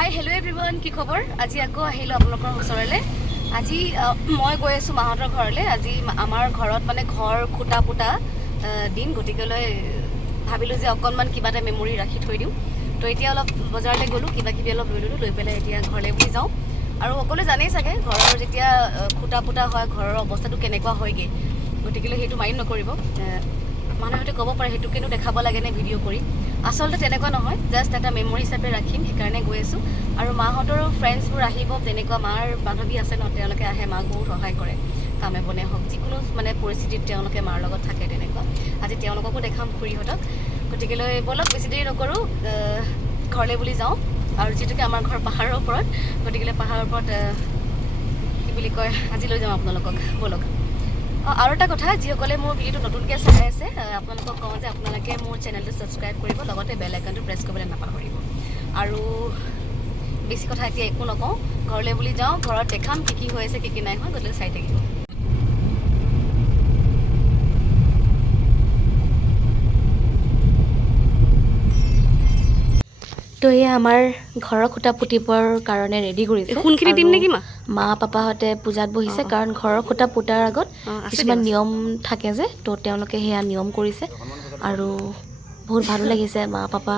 Hi hello' everyone কি খবৰ আজি আকৌ আহিলোঁ আপোনালোকৰ ওচৰলৈ আজি মই গৈ আছোঁ মাহঁতৰ ঘৰলৈ আজি আমাৰ ঘৰত মানে ঘৰ খুটা পুটা দিন গতিকেলৈ ভাবিলোঁ যে অকণমান কিবা এটা মেমৰি ৰাখি থৈ দিওঁ তো এতিয়া অলপ বজাৰলৈ গ'লোঁ কিবা কিবি অলপ লৈ ল'লোঁ লৈ পেলাই এতিয়া ঘৰলৈ বুলি যাওঁ আৰু সকলোৱে জানেই চাগে ঘৰৰ যেতিয়া খুটা পুটা হয় ঘৰৰ অৱস্থাটো কেনেকুৱা হয়গৈ গতিকেলৈ সেইটো মাইণ্ড নকৰিব মানুহেতো ক'ব পাৰে সেইটো কিন্তু দেখাব লাগে নে ভিডিঅ' কৰি আচলতে তেনেকুৱা নহয় জাষ্ট এটা মেমৰি হিচাপে ৰাখিম সেইকাৰণে গৈ আছোঁ আৰু মাহঁতৰো ফ্ৰেণ্ডছবোৰ আহিব তেনেকুৱা মাৰ বান্ধৱী আছে ন তেওঁলোকে আহে মাক বহুত সহায় কৰে কামে বনে হওক যিকোনো মানে পৰিস্থিতিত তেওঁলোকে মাৰ লগত থাকে তেনেকুৱা আজি তেওঁলোককো দেখাম খুৰীহঁতক গতিকেলৈ ব'লক বেছি দেৰি নকৰোঁ ঘৰলৈ বুলি যাওঁ আৰু যিহেতুকে আমাৰ ঘৰ পাহাৰৰ ওপৰত গতিকেলৈ পাহাৰৰ ওপৰত কি বুলি কয় আজি লৈ যাম আপোনালোকক ব'লক আৰু এটা কথা যিসকলে মোৰ ভিডিঅ'টো নতুনকৈ চাই আছে আপোনালোকক কওঁ যে আপোনালোকে মোৰ চেনেলটো ছাবস্ক্ৰাইব কৰিব লগতে বেল আইকনটো প্ৰেছ কৰিবলৈ নাপাহৰিব আৰু বেছি কথা এতিয়া একো নকওঁ ঘৰলৈ বুলি যাওঁ ঘৰত দেখাম কি কি হৈ আছে কি কি নাই হোৱা গতিকে চাই থাকিব তো এয়া আমাৰ ঘৰৰ খুটা পুতিবৰ কাৰণে ৰেডি কৰিছে কোনখিনি দিম নেকি মা পাপাহঁতে পূজাত বহিছে কাৰণ ঘৰৰ খুটা পুতাৰ আগত কিছুমান নিয়ম থাকে যে তো তেওঁলোকে সেয়া নিয়ম কৰিছে আৰু বহুত ভালো লাগিছে মা পাপা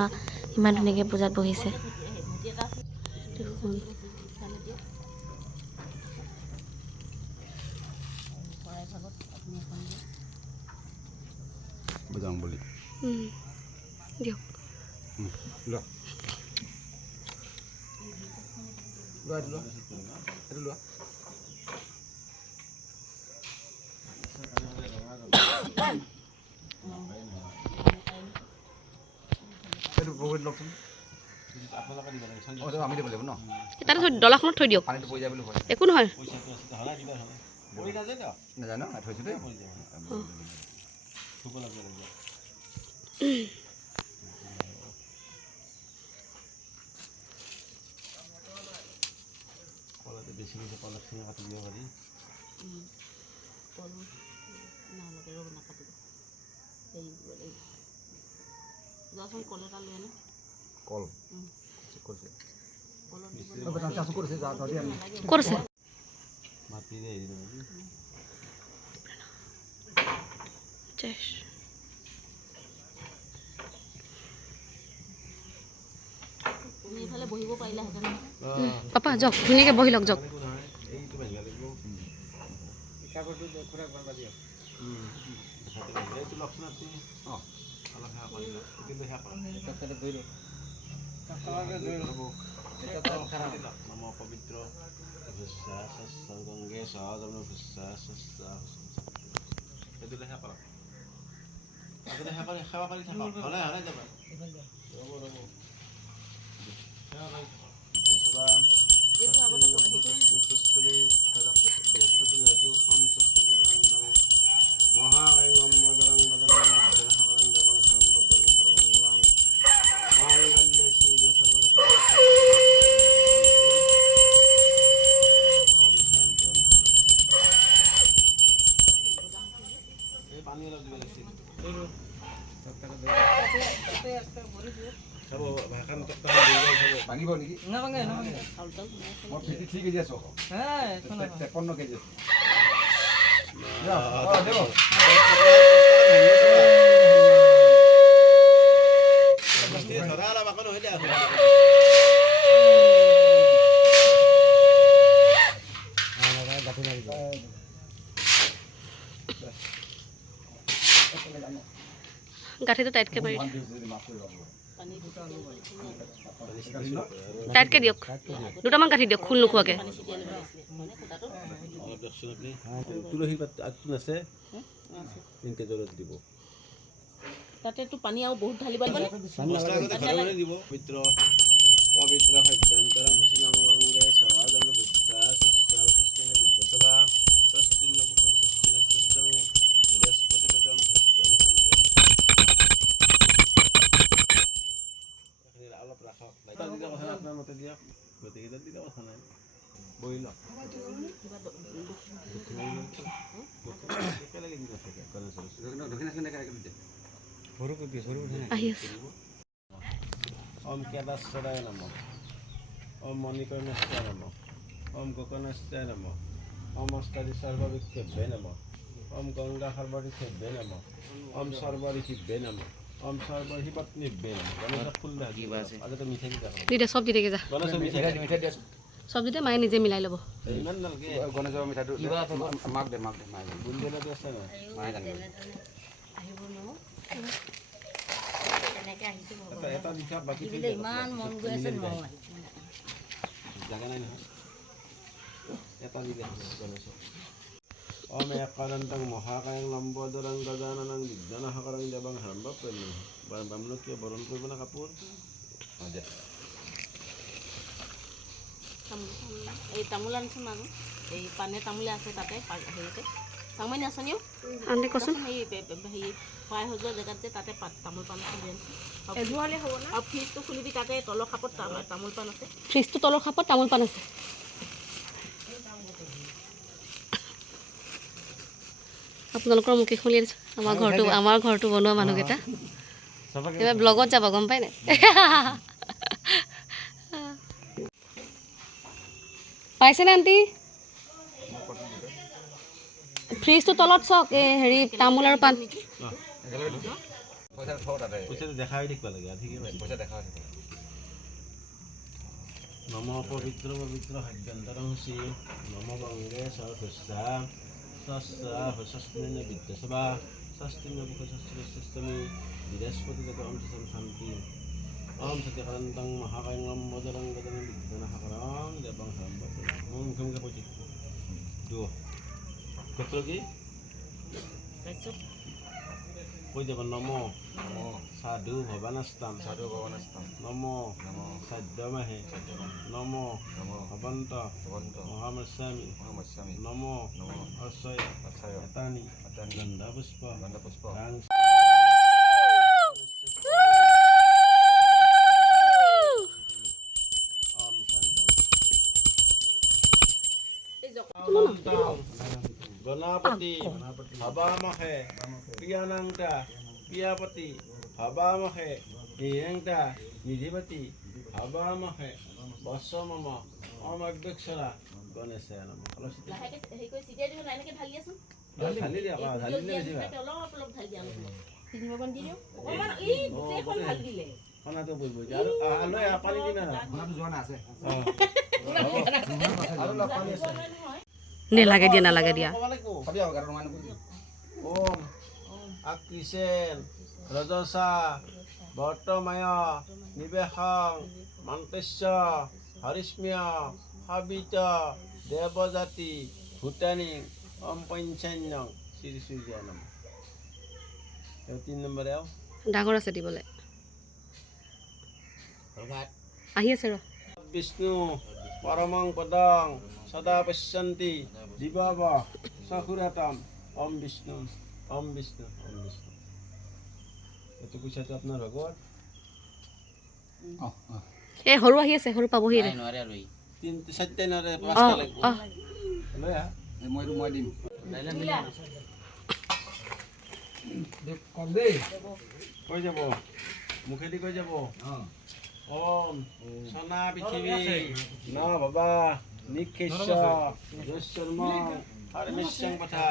ইমান ধুনীয়াকৈ পূজাত বহিছে দিয়ক তাতে ডলাখনত থৈ দিয়ক একো নহয় বেছি বেছি কলখিনি কাটি দিব পাৰি কল কৰিছে মাটিৰে পাপা যাওক ধুনীয়াকৈ বহি লওক যাওক নম পবিত্ৰ গংগে সহজম সেইটোলে সেৱা কৰক সেৱা কৰি থাকক হ'লে হ'লে যাবা ৰ'ব ৰ'ব বৃহস্পতি যেহেতু পানী অলপ দিব লাগিছিল গাঠিটো টাইটকৈ পাৰি টাইটকৈ দিয়ক দুটামান গাঠি দিয়ক খোল নোখোৱাকৈ তুলসী পাত আগটো আছে এনেকৈ জলত দিব তাতেতো পানী আৰু বহুত ঢালিব দিব পবিত্ৰ পবিত্ৰ সভ্যন্তৰম খুচি নাম গংগে সহজম অলপ ৰাখক আপোনাৰ মতে দিয়ক গোটেইকেইটা দিলে কথা নাই বহি লওক ওম কেদাশ্বৰায় নমঃ ওম মণিকৰ্ণস্য নমঃ ওম গগনস্য নমঃ ওম অষ্টাদী সৰ্ববিক্ষেভ্যে নমঃ ওম গংগা সৰ্বঋষেভ্যে নমঃ ওম সৰ্বঋষিভ্যে নমঃ ওম সৰ্বঋষিপত্নীভ্যে নমঃ গণেশক ফুল দে কিবা আছে আগতে মিঠাই দি দেখো দি দে চব দি দেগে যা গণেশক মিঠাই দিয়া চব দি দে মায়ে নিজে মিলাই ল'ব ইমান নালগে গণেশৰ মিঠাইটো মাক দে মায়ে বুন্দিয়ালাটো আছে না মায়ে জানিব আহিব ন এনেকৈ আহিছোঁ এটা দিশা বাকী থৈ ইমান মন গৈ আছে নহয় জাগা নাই নহয় এটা দিলে গণেশক ওম একাদন্তং মহাকায়ং লম্বোদৰং গজাননং বিঘ্ননাশকৰং দেৱং হাৰম্ভপ্ৰণ্যং বামুণক কিয় বৰণ কৰিব না কাপোৰ এই তামোল আনিছোঁ মানুহ এই পানে তামোলে আছে তাতে হেৰিতে চাংমানি আঁচনিও আন্টি কচোন হেৰি খোৱাই হৈ যোৱা জেগাত যে তাতে তামোল পাণ খুলি আনিছোঁ এযোৰলে হ'ব না আৰু ফ্ৰিজটো খুলিবি তাতে তলৰ খাপত তামোল পাণ আছে ফ্ৰিজটো তলৰ খাপত তামোল পাণ আছে আপোনালোকৰ মুখে খুলি দিছোঁ আমাৰ ঘৰটো বনোৱা মানুহকেইটা এইবাৰ ব্লগত যাব গম পাই নাই পাইছেনে আণ্টি ফ্ৰিজটো তলত চাওক এই হেৰি তামোল আৰু পাণ পইচা থওঁ তাতে পইচাটো দেখা হৈ থাকিব লাগে ঠিকে পইচা দেখা হৈ থাকে নম পবিত্ৰ পবিত্ৰ খাদ্যন্তৰং শ্ৰী নম গংগে সৰস্বা সস্মিন বিদ্যাসভা ষষ্ঠিন পুষ্ঠমি বৃহস্পতি ওম শান্তি ওম সত্যকান্তং মহাকায়ং লম্বোদৰং গজাননং বিঘ্ননাশকৰং দেৱং হাৰম্ভপ্ৰণ্যং মই মুখে মুখে কৈ থাকিব দিওঁ ক্ষেত্ৰ কি কৈ যাব নম সাধু ভৱানস্তাম সাধু ভৱানস্তাম নম সাধ্যমাহে নম ভৱন্ত মহামস্যামি নম অশ্বয় এতানি গন্ধপুষ্প ৰাং গণপতি ভাবামহে প্ৰিয়ানাংতা প্ৰিয়াপতি ভাবামহে নিৰংতা নিধিপতি ভাবামহে বৎসমম ওম অধ্যক্ষৰা গণেশে নমঃ লাহেকৈ হেৰি কৰি চিটিয়াই দিব না এনেকৈ ঢালি আছোন ঢালি দিয়া ঢালিলে বেছিবা অলপ অলপ ঢালি দিয়া তিনিবাৰমান দি দিওঁ অকণমান এই গোটেইখন ঢালি দিলে খানাটো বলব আৰু আলো পানী দিনা না খানাটো যোৱা নাই আছে আৰু অলপ পানী আছে নালাগে দিয়া নালাগে দিয়া খাবি আৰু গাটো ৰঙা নকৰিবি ওম আকৃষেন ৰজসা বৰ্তমায় নিবেশং মন্তস্য হৰিস্ম্য সবিত দেৱজাতি ভূটানী ওম পঞ্চান্যং শ্ৰী সূৰ্য নম 3 নম্বৰ আও ডাঙৰ আছে দিবলৈ আহি আছে ৰ বিষ্ণু পৰমং পদং সদা পশ্যন্তি জীৱাব সখুৰাতম ওম বিষ্ণু ওম বিষ্ণু ওম বিষ্ণু এইটো পইচাটো আপোনাৰ লগত এই সৰু আহি আছে সৰু পাবহি ৰে 4টা নৰে 5টা লাগিব লৈ আহ মই দিম কৈ যাব মুখেদি কৈ যাব ওম সোণা পৃথিৱী ন বাবা নিক্ষেশ্য দুঃশৰ্ম হৰমিশ্যং পথা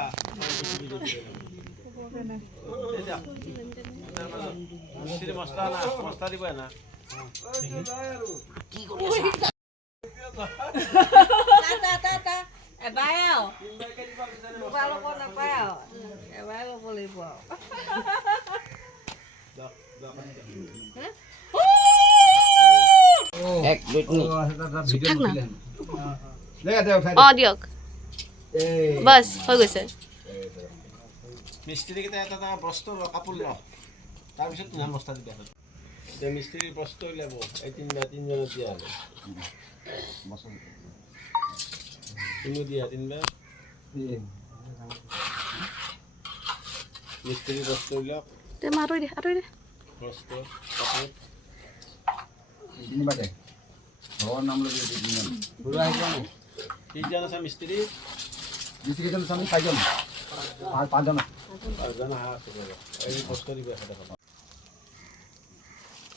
মস্তা দিব না এবাৰ আৰু মোবাইলৰ নাপায় আৰু এবাৰ ল'ব লাগিব দিয়ক বাছ হৈ গৈছে মিস্ত্ৰীকেইটা এটা এটা বস্তু কাপোৰ ল তাৰপিছত তোমাৰ বস্তা দিবা এতিয়া মিস্ত্ৰী বস্তু উলিয়াব এই তিনিজনে দিয়া হ'ব তুমি দিয়া তিনিবাৰ মিস্ত্ৰী বস্তু উলিয়াওক দে মা আঁতৰি দে বস্তু কাপোৰ তিনিবাৰ দে ভগৱানৰ নাম লৈ ঘূৰা আহিব নাই কেইজন আছে মিস্ত্ৰী কেইজন আমি 4জন 5জন পাঁচজন অহা আছে এই বস্তু দিব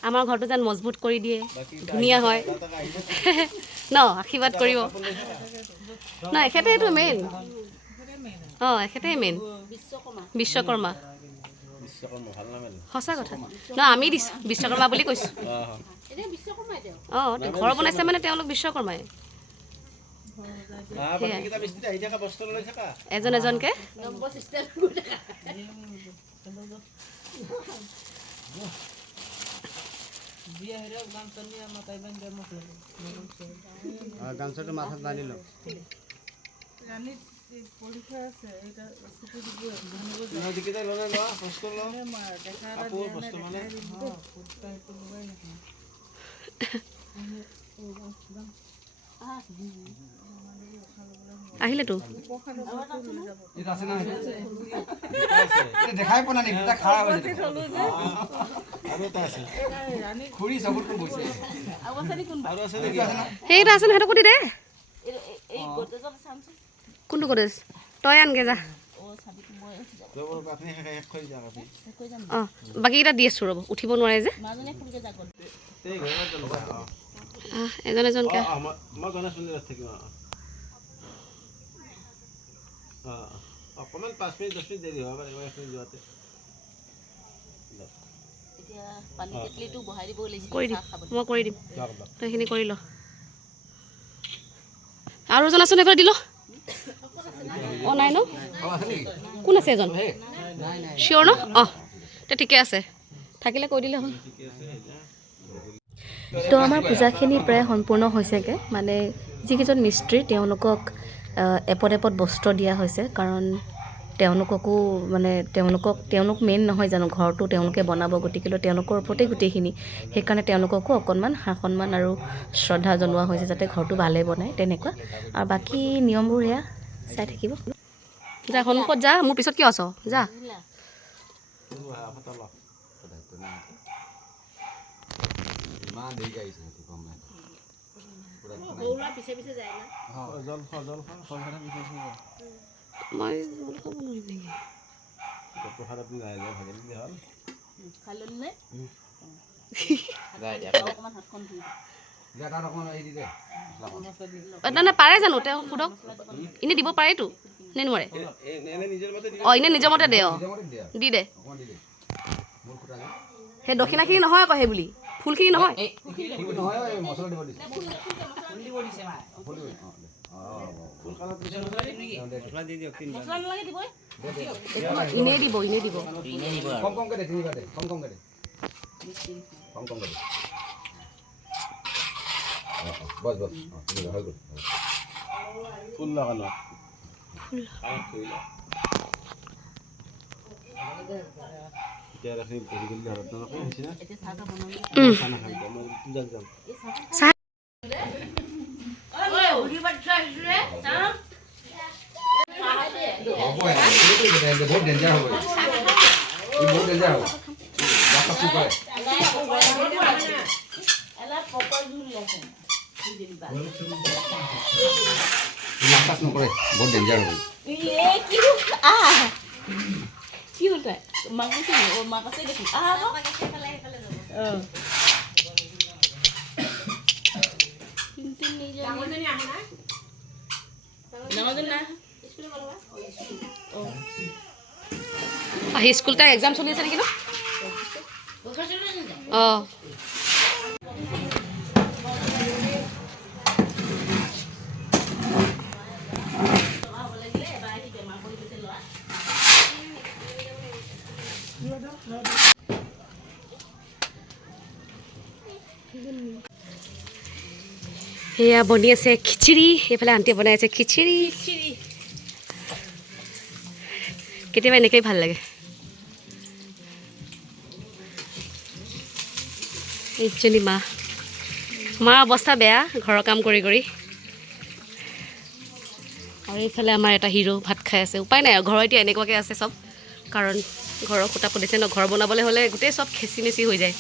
আমাৰ ঘৰটো যেন মজবুত কৰি দিয়ে, ধুনীয়া হয় ন, আশীৰ্বাদ কৰিব ন, এখেতে এইটো মেইন। অঁ এখেতেই মেইন, বিশ্বকৰ্মা। সঁচা কথা ন, আমি দিছোঁ বিশ্বকৰ্মা বুলি কৈছোঁ। অঁ ঘৰ বনাইছে মানে তেওঁলোক বিশ্বকৰ্মাই, এজন এজনকৈ। গামছাটো মাথাত বান্ধি লওঁ। আহিলেতো দেখাই পোৱা নাই দুটা খাৰা হৈ সেইটা আছে ন, সেইটো কৰি দে। কোনটো গডেজ তই আনগে যা। অঁ বাকীকেইটা দি আছোঁ ৰ'ব, উঠিব নোৱাৰে যে। এজন এজনকৈ মই গণেশ মন্দিৰত থাকিম। অকণমান 5 মিনিট 10 মিনিট দেৰি হ'ব পাৰে এইখিনি যোৱাতে। কৰি দিম, মই কৰি দিম, তই সেইখিনি কৰি ল। আৰু এজন আছে এইবাৰ দি ল। অঁ নাই ন, কোন আছে এজন চিয়'ৰ ন? অঁ তে ঠিকে আছে, থাকিলে কৈ দিলে হ'ল। তো আমাৰ পূজাখিনি প্ৰায় সম্পূৰ্ণ হৈছেগৈ, মানে যিকেইজন মিস্ত্ৰী তেওঁলোকক এপদ এপদ বস্ত্ৰ দিয়া হৈছে, কাৰণ তেওঁলোককো মানে তেওঁলোক মেইন নহয় জানো, ঘৰটো তেওঁলোকে বনাব, গতিকেলৈ তেওঁলোকৰ ওপৰতেই গোটেইখিনি। সেইকাৰণে তেওঁলোককো অকণমান সন্মান আৰু শ্ৰদ্ধা জনোৱা হৈছে, যাতে ঘৰটো ভালে বনায় তেনেকুৱা। আৰু বাকী নিয়মবোৰ এয়া চাই থাকিব। যা সন্মুখত যা, মোৰ পিছত কিয় আছ, যা। মই খাব নোৱাৰিম নেকি? নাই পাৰে জানো তেওঁ সোধক, এনেই দিব পাৰেতো নে নোৱাৰে? অঁ এনেই নিজৰ মতে দে, অঁ দি দে। সেই দক্ষিণাখিনি নহয় আকৌ, সেই বুলি ফুলখিনি নহয়। এনেই দিব, এনেই দিব। ফুল লগানো বহুত ডেঞ্জাৰ হ'ব, বহুত ডেঞ্জাৰ হ'ব। নকৰে, বহুত ডেঞ্জাৰ হ'ব। কি হ'ল তাই মাক কৈছে মাক আছে দেখোন আহি স্কুল তাৰ এক্সাম চলি আছে নেকি ন? অঁ সেয়া বনি আছে খিচিৰি, এইফালে আণ্টিয়ে বনাই আছে খিচিৰি। কেতিয়াবা এনেকেই ভাল লাগে। এইজনী মাৰ অৱস্থা বেয়া ঘৰৰ কাম কৰি কৰি। আৰু এইফালে আমাৰ এটা হিৰো ভাত খাই আছে। উপায় নাই আৰু, ঘৰৰ এতিয়া এনেকুৱাকৈ আছে চব, কাৰণ ঘৰৰ খুটা পুতিছে ন। ঘৰ বনাবলৈ হ'লে গোটেই চব খেচি মেচি হৈ যায়,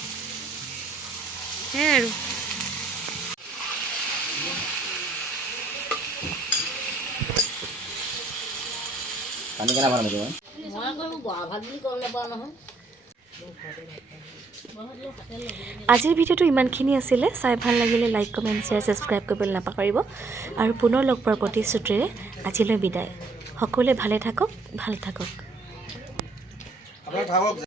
সেয়াই আৰু। পানী কেনে বনাব মই আকৌ ভাত বুলি ক'ব নাপাওঁ নহয়। আজিৰ ভিডিঅ'টো ইমানখিনি আছিলে। চাই ভাল লাগিলে লাইক কমেণ্ট শ্বেয়াৰ ছাবস্ক্ৰাইব কৰিবলৈ নাপাহৰিব আৰু পুনৰ লগ পোৱাৰ প্ৰতিশ্ৰুতিৰে আজিলৈ বিদায়। সকলোৱে ভালে থাকক, ভাল থাকক।